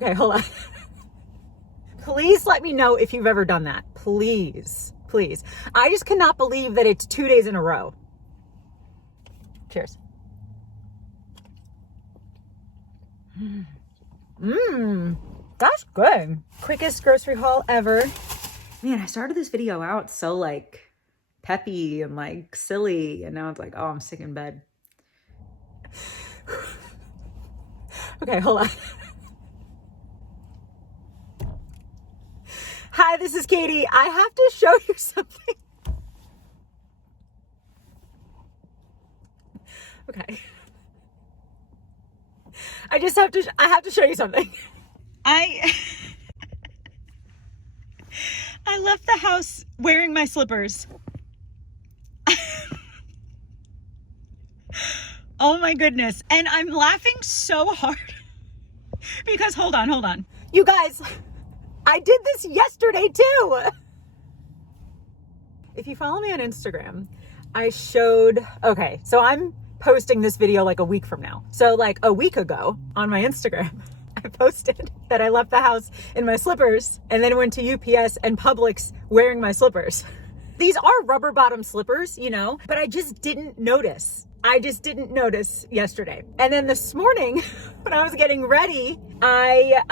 Okay, hold on. Please let me know if you've ever done that. Please, please. I just cannot believe that it's 2 days in a row. Cheers. That's good. Quickest grocery haul ever. Man, I started this video out so like peppy and like silly, and now it's like, oh, I'm sick in bed. Okay, hold on. Hi, this is Katie. I have to show you something. Okay. I have to show you something. I left the house wearing my slippers. Oh my goodness. And I'm laughing so hard because hold on. You guys, I did this yesterday too. If you follow me on Instagram, so I'm posting this video like a week from now. So like a week ago on my Instagram, I posted that I left the house in my slippers and then went to UPS and Publix wearing my slippers. These are rubber bottom slippers, you know, but I just didn't notice. I just didn't notice yesterday. And then this morning when I was getting ready, I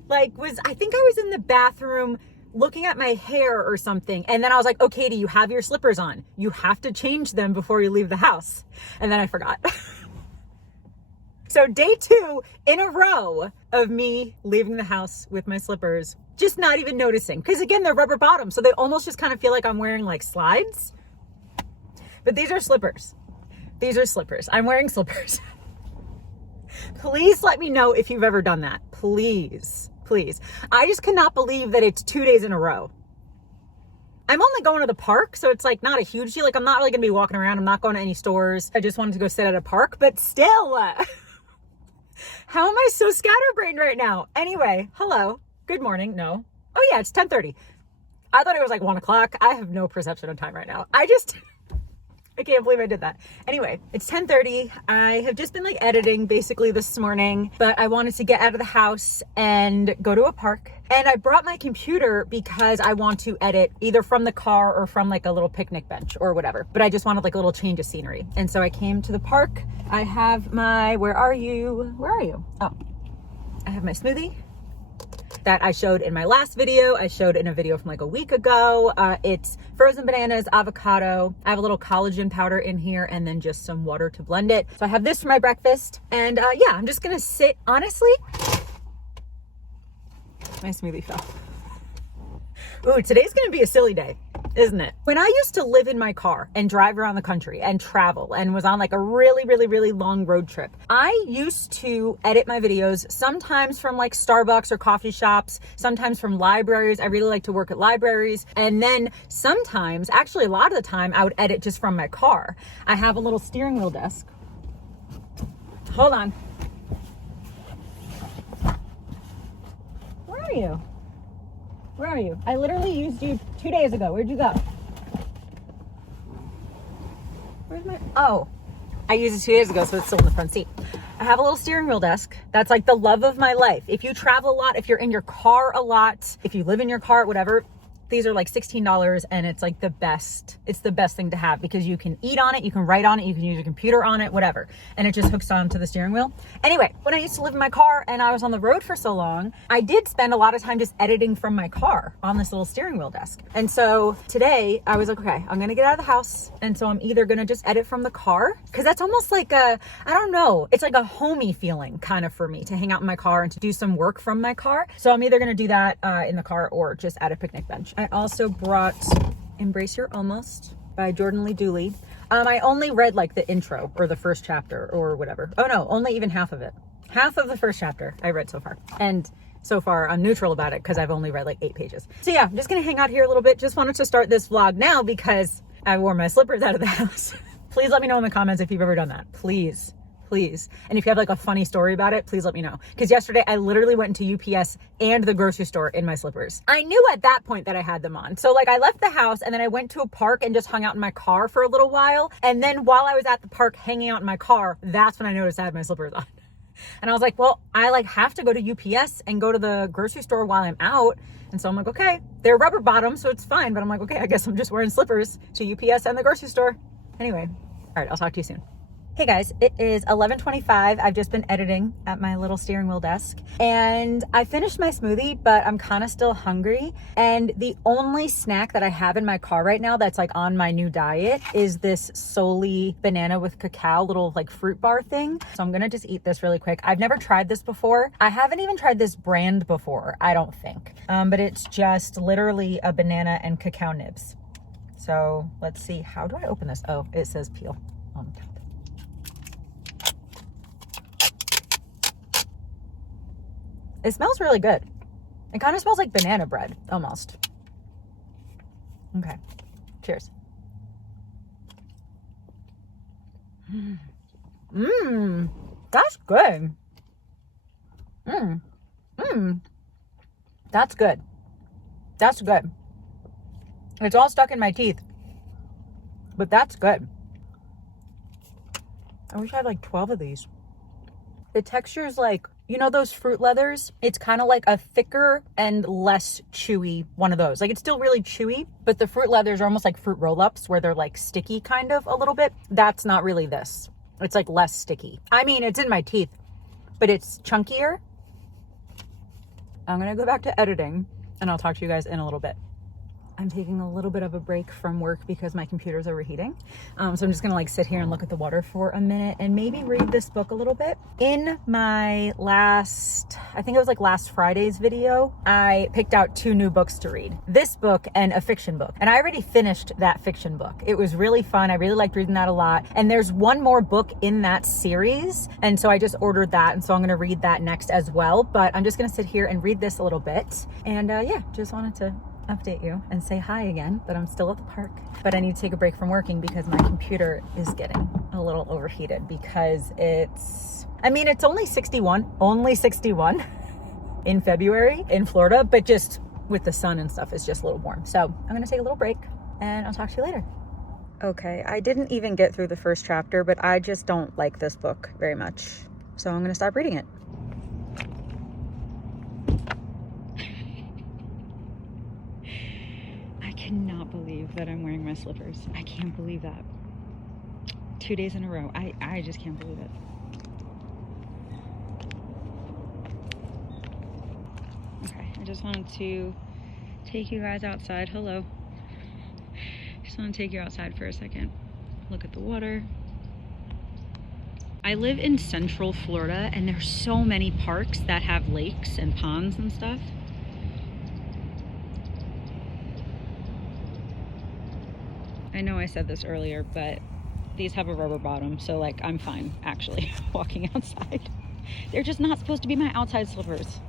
think I was in the bathroom looking at my hair or something. And then I was like, oh, Katie, you have your slippers on. You have to change them before you leave the house. And then I forgot. So day 2 in a row of me leaving the house with my slippers, just not even noticing. Because again, they're rubber bottom, so they almost just kind of feel like I'm wearing like slides. But these are slippers. These are slippers. I'm wearing slippers. Please let me know if you've ever done that. Please, please. I just cannot believe that it's 2 days in a row. I'm only going to the park, so it's like not a huge deal. Like I'm not really gonna be walking around. I'm not going to any stores. I just wanted to go sit at a park, but still. How am I so scatterbrained right now? Anyway, hello, good morning. No. Oh yeah, it's 10:30. I thought it was like 1 o'clock. I have no perception of time right now. I can't believe I did that. Anyway, it's 10:30. I have just been like editing basically this morning, but I wanted to get out of the house and go to a park. And I brought my computer because I want to edit either from the car or from like a little picnic bench or whatever. But I just wanted like a little change of scenery. And so I came to the park. I have my, where are you? Oh, I have my smoothie that I showed in my last video. I showed in a video from like a week ago. It's frozen bananas, avocado. I have a little collagen powder in here and then just some water to blend it. So I have this for my breakfast. And yeah, I'm just gonna sit, honestly. My smoothie fell. Ooh, today's gonna be a silly day, isn't it? When I used to live in my car and drive around the country and travel and was on like a really long road trip, I used to edit my videos sometimes from like Starbucks or coffee shops, sometimes from libraries. I really like to work at libraries. And then sometimes, actually a lot of the time, I would edit just from my car. I have a little steering wheel desk. Hold on. Where are you? I literally used you 2 days ago. Where'd you go? Where's my, oh, I used it 2 days ago, so it's still in the front seat. I have a little steering wheel desk. That's like the love of my life. If you travel a lot, if you're in your car a lot, if you live in your car, whatever, these are like $16 and it's like the best. It's the best thing to have because you can eat on it, you can write on it, you can use your computer on it, whatever. And it just hooks onto the steering wheel. Anyway, when I used to live in my car and I was on the road for so long, I did spend a lot of time just editing from my car on this little steering wheel desk. And so today I was like, okay, I'm gonna get out of the house. And so I'm either gonna just edit from the car, because that's almost like I don't know, it's like a homey feeling kind of for me to hang out in my car and to do some work from my car. So I'm either gonna do that in the car or just at a picnic bench. I also brought Embrace Your Almost by Jordan Lee Dooley. I only read like the intro or the first chapter or whatever. Oh no, only even half of it. Half of the first chapter I read so far. And so far I'm neutral about it because I've only read like 8 pages. So yeah, I'm just gonna hang out here a little bit. Just wanted to start this vlog now because I wore my slippers out of the house. Please let me know in the comments if you've ever done that. Please. And if you have like a funny story about it, please let me know. Because yesterday I literally went into UPS and the grocery store in my slippers. I knew at that point that I had them on. So like I left the house and then I went to a park and just hung out in my car for a little while. And then while I was at the park hanging out in my car, that's when I noticed I had my slippers on. And I was like, well, I like have to go to UPS and go to the grocery store while I'm out. And so I'm like, okay, they're rubber bottoms, so it's fine. But I'm like, okay, I guess I'm just wearing slippers to UPS and the grocery store. Anyway, all right, I'll talk to you soon. Hey guys, it is 11:25. I've just been editing at my little steering wheel desk and I finished my smoothie, but I'm kind of still hungry. And the only snack that I have in my car right now that's like on my new diet is this solely banana with cacao little like fruit bar thing. So I'm gonna just eat this really quick. I've never tried this before. I haven't even tried this brand before, I don't think. But it's just literally a banana and cacao nibs. So let's see, how do I open this? Oh, it says peel on the top. It smells really good. It kind of smells like banana bread, almost. Okay, cheers. That's good. That's good. That's good. It's all stuck in my teeth, but that's good. I wish I had like 12 of these. The texture is like, you know those fruit leathers? It's kind of like a thicker and less chewy one of those. Like it's still really chewy, but the fruit leathers are almost like fruit roll-ups where they're like sticky kind of a little bit. That's not really this. It's like less sticky. I mean, it's in my teeth, but it's chunkier. I'm gonna go back to editing and I'll talk to you guys in a little bit. I'm taking a little bit of a break from work because my computer's overheating. So I'm just gonna like sit here and look at the water for a minute and maybe read this book a little bit. In my last, I think it was like last Friday's video, I picked out 2 new books to read. This book and a fiction book. And I already finished that fiction book. It was really fun. I really liked reading that a lot. And there's one more book in that series. And so I just ordered that. And so I'm gonna read that next as well. But I'm just gonna sit here and read this a little bit. And yeah, just wanted to update you and say hi again, but I'm still at the park. But I need to take a break from working because my computer is getting a little overheated because it's only 61 in February in Florida, but just with the sun and stuff, it's just a little warm. So I'm gonna take a little break and I'll talk to you later. Okay, I didn't even get through the first chapter, but I just don't like this book very much. So I'm gonna stop reading it. I cannot believe that I'm wearing my slippers. I can't believe that. 2 days in a row. I just can't believe it. Okay, I just wanted to take you guys outside. Hello. Just want to take you outside for a second. Look at the water. I live in Central Florida and there's so many parks that have lakes and ponds and stuff. I know I said this earlier, but these have a rubber bottom, so like I'm fine actually walking outside. They're just not supposed to be my outside slippers.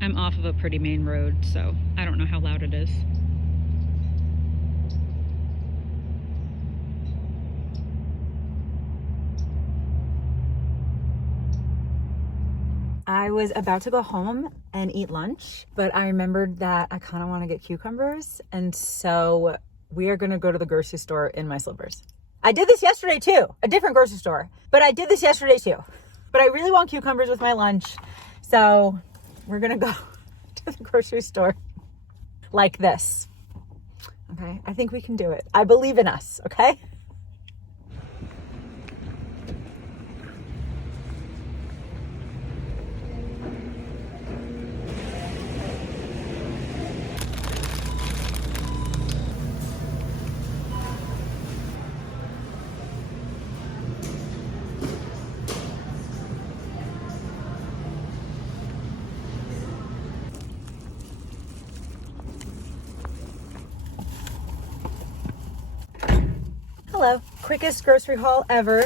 I'm off of a pretty main road, so I don't know how loud it is. I was about to go home and eat lunch, but I remembered that I kind of want to get cucumbers. And so we are going to go to the grocery store in my slippers. I did this yesterday too, a different grocery store, but I did this yesterday too. But I really want cucumbers with my lunch. So we're going to go to the grocery store like this. Okay. I think we can do it. I believe in us. Okay. Hello, quickest grocery haul ever.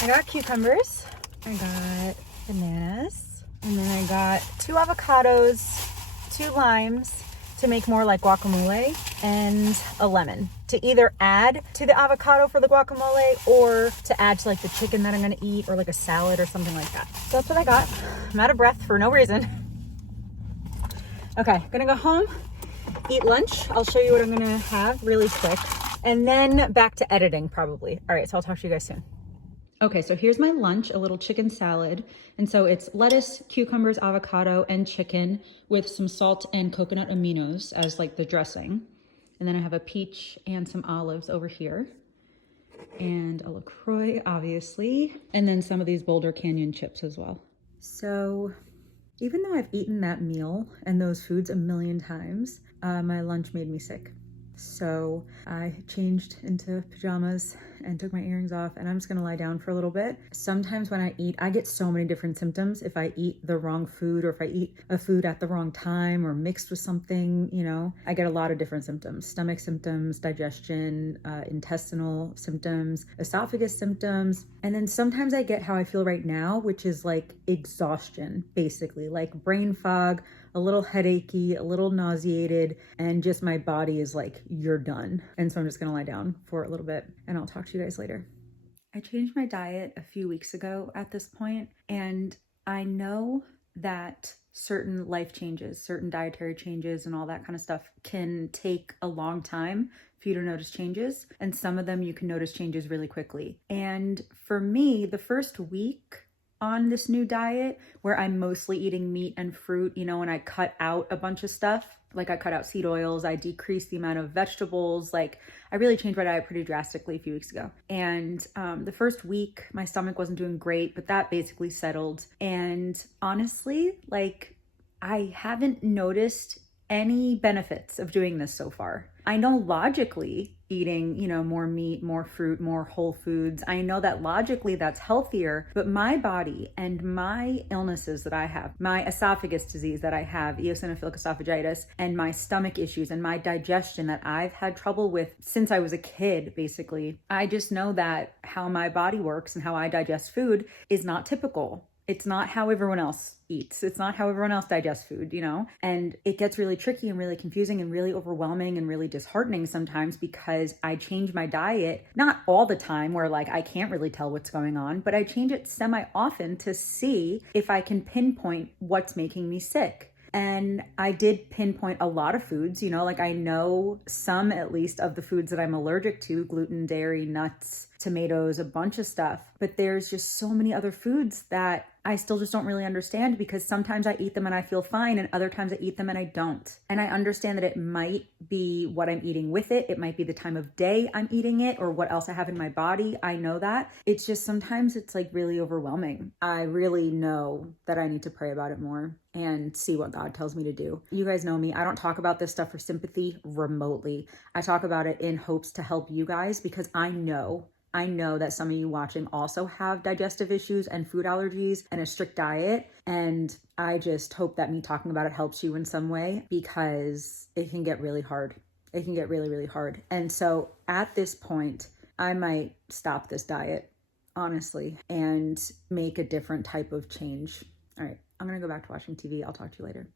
I got cucumbers, I got bananas, and then I got 2 avocados, 2 limes to make more like guacamole, and a lemon to either add to the avocado for the guacamole or to add to like the chicken that I'm gonna eat or like a salad or something like that. So that's what I got. I'm out of breath for no reason. Okay, gonna go home, eat lunch. I'll show you what I'm gonna have really quick, and then back to editing probably. All right, so I'll talk to you guys soon. Okay, so here's my lunch, a little chicken salad. And so it's lettuce, cucumbers, avocado, and chicken with some salt and coconut aminos as like the dressing. And then I have a peach and some olives over here. And a LaCroix, obviously. And then some of these Boulder Canyon chips as well. So even though I've eaten that meal and those foods a million times, my lunch made me sick. So I changed into pajamas and took my earrings off, and I'm just gonna lie down for a little bit. Sometimes when I eat, I get so many different symptoms if I eat the wrong food, or if I eat a food at the wrong time or mixed with something, you know, I get a lot of different symptoms: stomach symptoms, digestion, intestinal symptoms, esophagus symptoms. And then sometimes I get how I feel right now, which is like exhaustion, basically, like brain fog, a little headachy, a little nauseated, and just my body is like, you're done. And so I'm just gonna lie down for a little bit, and I'll talk to you guys later. I changed my diet a few weeks ago at this point, and I know that certain life changes, certain dietary changes and all that kind of stuff can take a long time for you to notice changes. And some of them you can notice changes really quickly. And for me, the first week on this new diet, where I'm mostly eating meat and fruit, you know, and I cut out a bunch of stuff, like I cut out seed oils, I decreased the amount of vegetables, like I really changed my diet pretty drastically a few weeks ago. And the first week, my stomach wasn't doing great, but that basically settled. And honestly, like I haven't noticed any benefits of doing this so far. I know logically eating, you know, more meat, more fruit, more whole foods, I know that logically that's healthier, but my body and my illnesses that I have, my esophagus disease that I have, eosinophilic esophagitis, and my stomach issues and my digestion that I've had trouble with since I was a kid, basically, I just know that how my body works and how I digest food is not typical. It's not how everyone else eats. It's not how everyone else digests food, you know? And it gets really tricky and really confusing and really overwhelming and really disheartening sometimes because I change my diet, not all the time where like I can't really tell what's going on, but I change it semi-often to see if I can pinpoint what's making me sick. And I did pinpoint a lot of foods, you know, like I know some at least of the foods that I'm allergic to: gluten, dairy, nuts, tomatoes, a bunch of stuff. But there's just so many other foods that I still just don't really understand, because sometimes I eat them and I feel fine, and other times I eat them and I don't. And I understand that it might be what I'm eating with it. It might be the time of day I'm eating it, or what else I have in my body. I know that. It's just sometimes it's like really overwhelming. I really know that I need to pray about it more and see what God tells me to do. You guys know me. I don't talk about this stuff for sympathy remotely. I talk about it in hopes to help you guys, because I know that some of you watching also have digestive issues and food allergies and a strict diet. And I just hope that me talking about it helps you in some way, because it can get really hard. It can get really, really hard. And so at this point, I might stop this diet, honestly, and make a different type of change. All right, I'm gonna go back to watching TV. I'll talk to you later.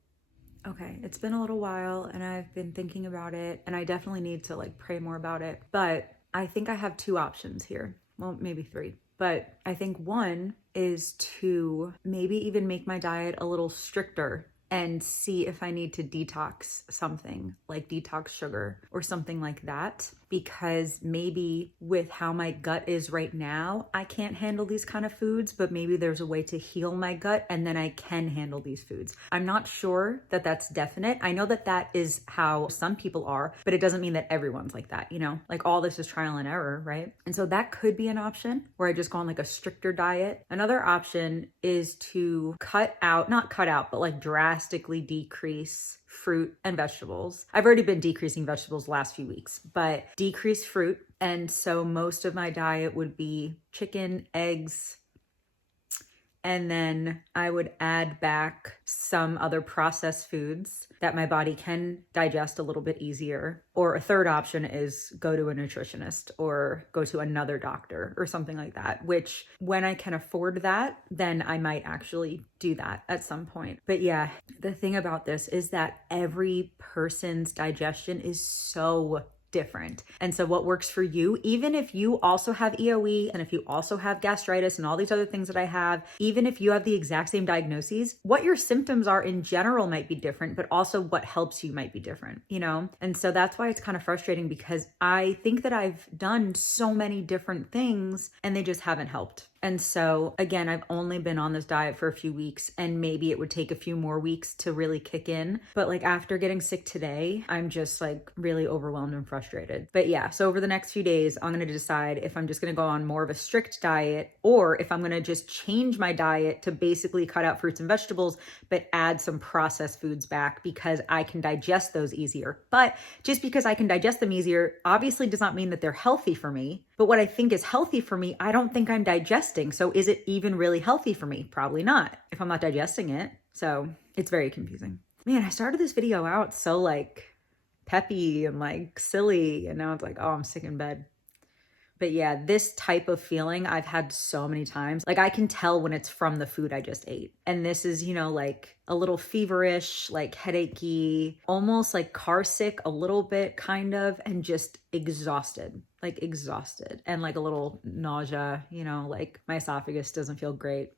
Okay, it's been a little while and I've been thinking about it, and I definitely need to like pray more about it. But I think I have two options here. Well, maybe three. But I think one is to maybe even make my diet a little stricter and see if I need to detox something, like detox sugar or something like that, because maybe with how my gut is right now, I can't handle these kind of foods, but maybe there's a way to heal my gut and then I can handle these foods. I'm not sure that that's definite. I know that that is how some people are, but it doesn't mean that everyone's like that, you know? Like all this is trial and error, right? And so that could be an option where I just go on like a stricter diet. Another option is to not cut out, but like drastically decrease fruit and vegetables. I've already been decreasing vegetables the last few weeks, but decrease fruit. And so most of my diet would be chicken, eggs, and then I would add back some other processed foods that my body can digest a little bit easier. Or a third option is go to a nutritionist or go to another doctor or something like that, which when I can afford that, then I might actually do that at some point. But yeah, the thing about this is that every person's digestion is so different. And so what works for you, even if you also have EOE and if you also have gastritis and all these other things that I have, even if you have the exact same diagnoses, what your symptoms are in general might be different, but also what helps you might be different, you know? And so that's why it's kind of frustrating, because I think that I've done so many different things and they just haven't helped. And so again, I've only been on this diet for a few weeks, and maybe it would take a few more weeks to really kick in. But like after getting sick today, I'm just like really overwhelmed and frustrated. But yeah, so over the next few days, I'm going to decide if I'm just going to go on more of a strict diet, or if I'm going to just change my diet to basically cut out fruits and vegetables, but add some processed foods back, because I can digest those easier. But just because I can digest them easier obviously does not mean that they're healthy for me. But what I think is healthy for me, I don't think I'm digesting. So is it even really healthy for me? Probably not, if I'm not digesting it. So it's very confusing. Man, I started this video out so like peppy and like silly, and now it's like, oh, I'm sick in bed. But yeah, this type of feeling I've had so many times. Like I can tell when it's from the food I just ate. And this is, you know, like a little feverish, like headachy, almost like car sick a little bit kind of, and just exhausted, and like a little nausea, you know, like my esophagus doesn't feel great.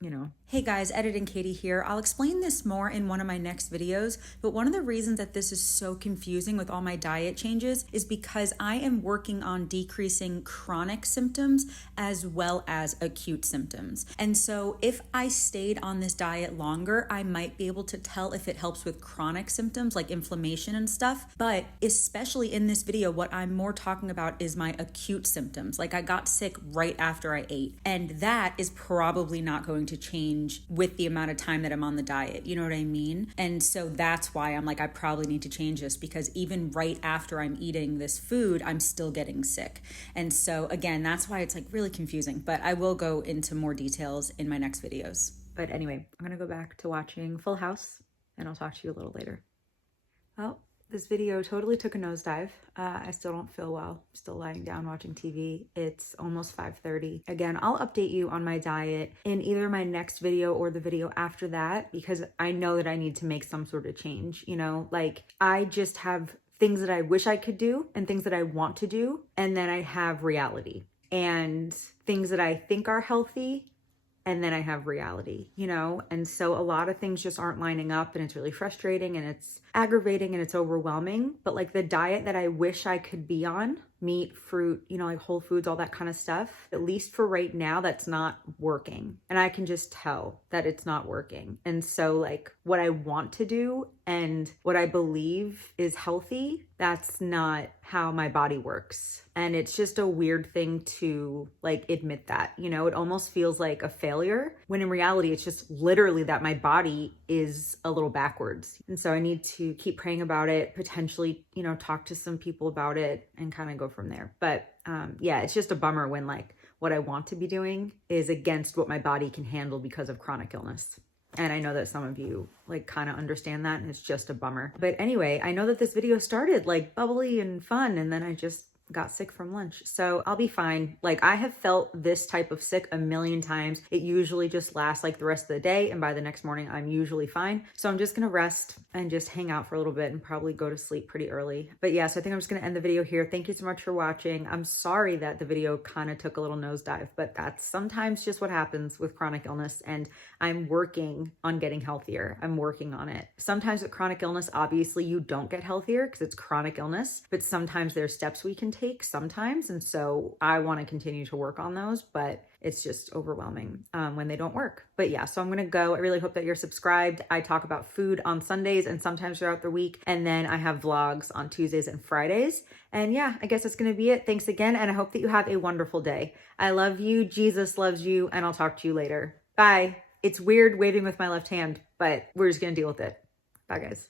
You know. Hey guys, Editing Katie here. I'll explain this more in one of my next videos, but one of the reasons that this is so confusing with all my diet changes is because I am working on decreasing chronic symptoms as well as acute symptoms. And so if I stayed on this diet longer, I might be able to tell if it helps with chronic symptoms like inflammation and stuff. But especially in this video, what I'm more talking about is my acute symptoms. Like I got sick right after I ate, and that is probably not going to change with the amount of time that I'm on the diet. You know what I mean? And so that's why I'm like, I probably need to change this, because even right after I'm eating this food, I'm still getting sick. And so again, that's why it's like really confusing, but I will go into more details in my next videos. But anyway, I'm gonna go back to watching Full House, and I'll talk to you a little later. Well, this video totally took a nosedive. I still don't feel well. I'm still lying down watching TV. It's almost 5:30. Again, I'll update you on my diet in either my next video or the video after that, because I know that I need to make some sort of change. You know, like I just have things that I wish I could do and things that I want to do. And then I have reality and things that I think are healthy. And then I have reality, you know? And so a lot of things just aren't lining up, and it's really frustrating and it's aggravating and it's overwhelming. But like the diet that I wish I could be on, meat, fruit, you know, like whole foods, all that kind of stuff, at least for right now, that's not working. And I can just tell that it's not working. And so like what I want to do and what I believe is healthy, that's not how my body works. And it's just a weird thing to like admit that, you know, it almost feels like a failure, when in reality, it's just literally that my body is a little backwards. And so I need to keep praying about it, potentially, you know, talk to some people about it and kind of go from there. But yeah, it's just a bummer when like what I want to be doing is against what my body can handle because of chronic illness. And I know that some of you like kind of understand that, and it's just a bummer. But anyway, I know that this video started like bubbly and fun, and then I just got sick from lunch. So I'll be fine. Like I have felt this type of sick a million times. It usually just lasts like the rest of the day, and by the next morning I'm usually fine. So I'm just gonna rest and just hang out for a little bit and probably go to sleep pretty early. But yeah, so I think I'm just gonna end the video here. Thank you so much for watching. I'm sorry that the video kind of took a little nosedive, but that's sometimes just what happens with chronic illness, and I'm working on getting healthier. I'm working on it. Sometimes with chronic illness, obviously you don't get healthier because it's chronic illness, but sometimes there's steps we can take sometimes. And so I want to continue to work on those, but it's just overwhelming when they don't work. But yeah, so I'm going to go. I really hope that you're subscribed. I talk about food on Sundays and sometimes throughout the week. And then I have vlogs on Tuesdays and Fridays. And yeah, I guess that's going to be it. Thanks again. And I hope that you have a wonderful day. I love you. Jesus loves you. And I'll talk to you later. Bye. It's weird waving with my left hand, but we're just going to deal with it. Bye guys.